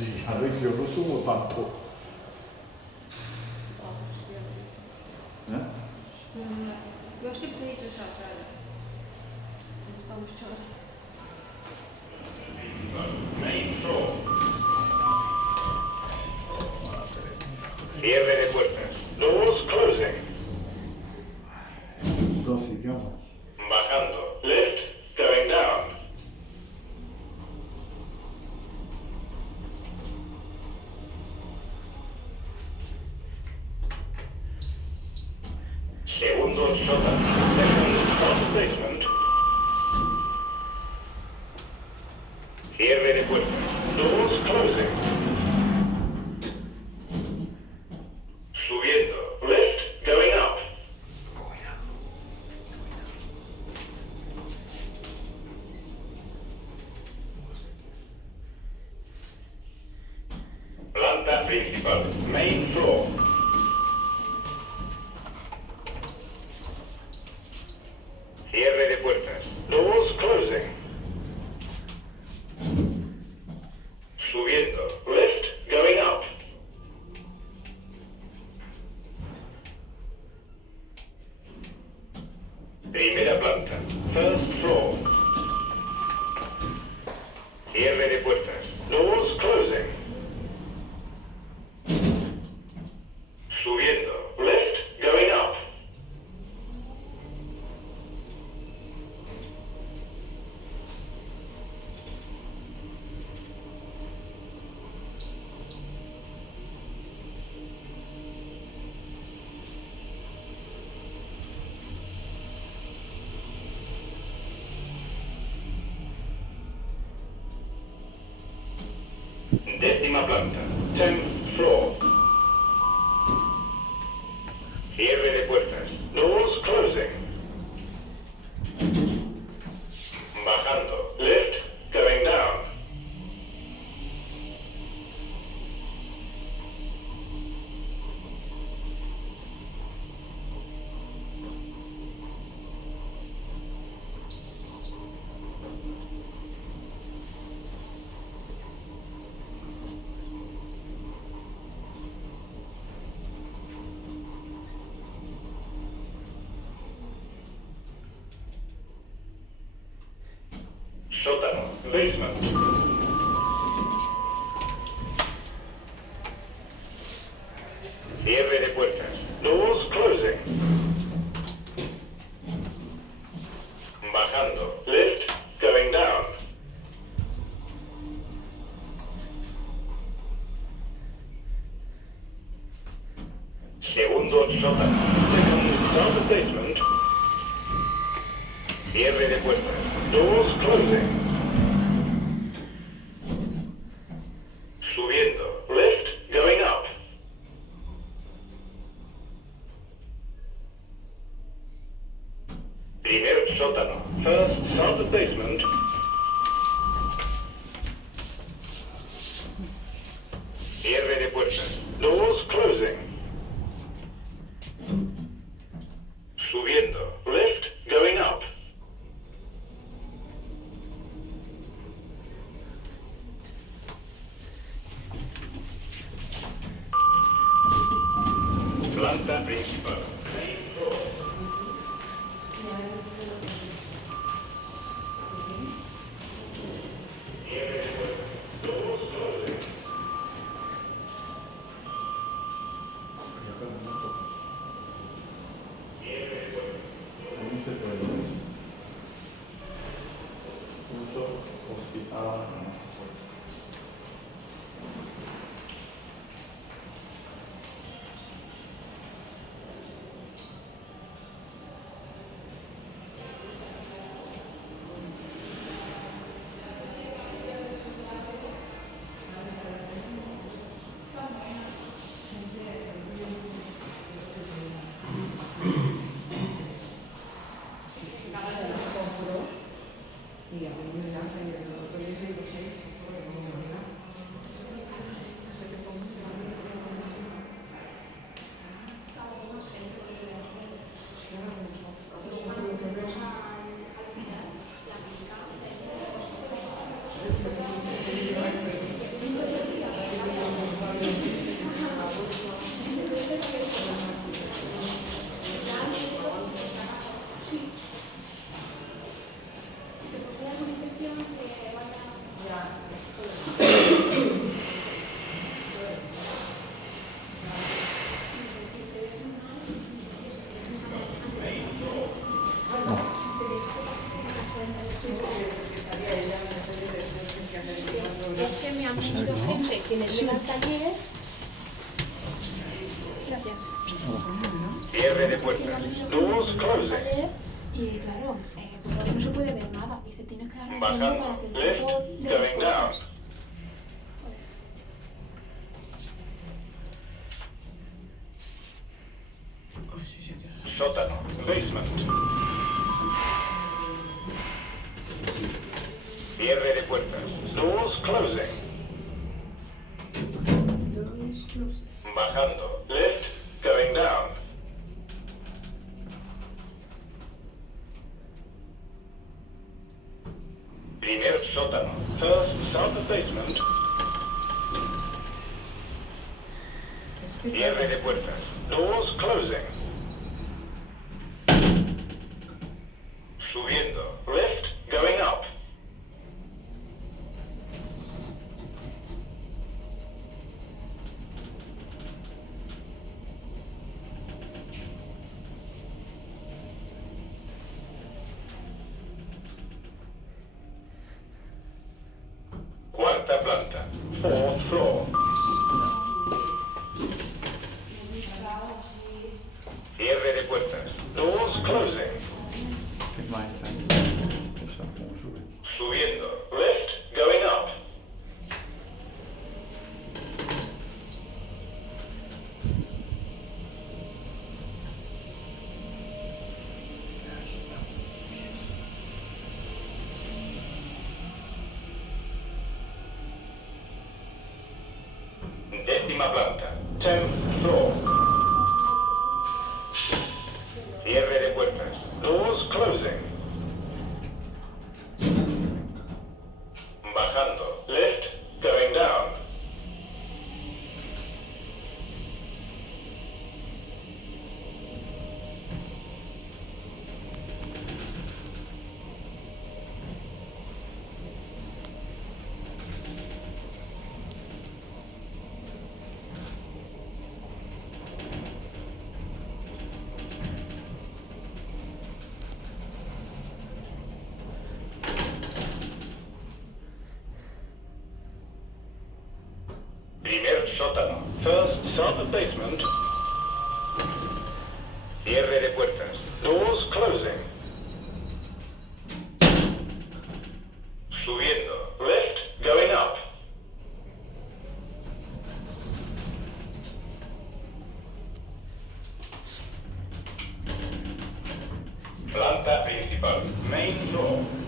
Ya ves, yo no subo tanto. ¿Eh? Eu acho que ele já está, cara. Eles estão chorando. Cierre de puertas. Doors closing. Dos idiomas. Bajando. Lift going down. Segundo sótano. Second basement. Cierre de puertas. Doors closing. Subiendo. Lift going up. Planta principal. Main floor. Cierre de puertas. Doors closing. Subiendo. Lift going up. Primera planta. First floor. Cierre de puertas. Doors closing. Subiendo. Lift going up. Décima planta. 10th floor. Cierre de puertas. Doors closing. Bajando. Lift going down. Sótano. Basement. Cierre de puertas. Doors closing. Bajando. Lift going down. Segundo sótano. Second basement. Cierre de puertas. Doors closing. Subiendo. Lift going up. Primer sótano. First basement. Cierre de puertas. Doors closing. Subiendo. Lift going up. Planta principal. me han venido gente que le lleva al taller. Gracias. Cierre de puertas. Doors closing. Y claro, por ahí no se puede ver nada. Dice, tienes que darle tiempo Bajando. para que el Left. grupo de Going down. respuestas. Sótano. Basement. Cierre de puertas. Doors closing. Bajando. Left. Going down. Primer sótano. First south basement. Cierre de puertas. Doors closing. Subiendo. Left. Going up. Cuarta planta. Fourth floor. Cierre de puertas. Doors closing. Det er meget fint. Det er så morsomt. Subiendo. Left. Going up. Décima planta. 10th floor. Cierre de puertas. Doors closing. Bajando. Left. Going down. Primer sótano. First south basement. Cierre de puertas. Doors closing. Subiendo. Left. Going up. Planta principal. Main floor.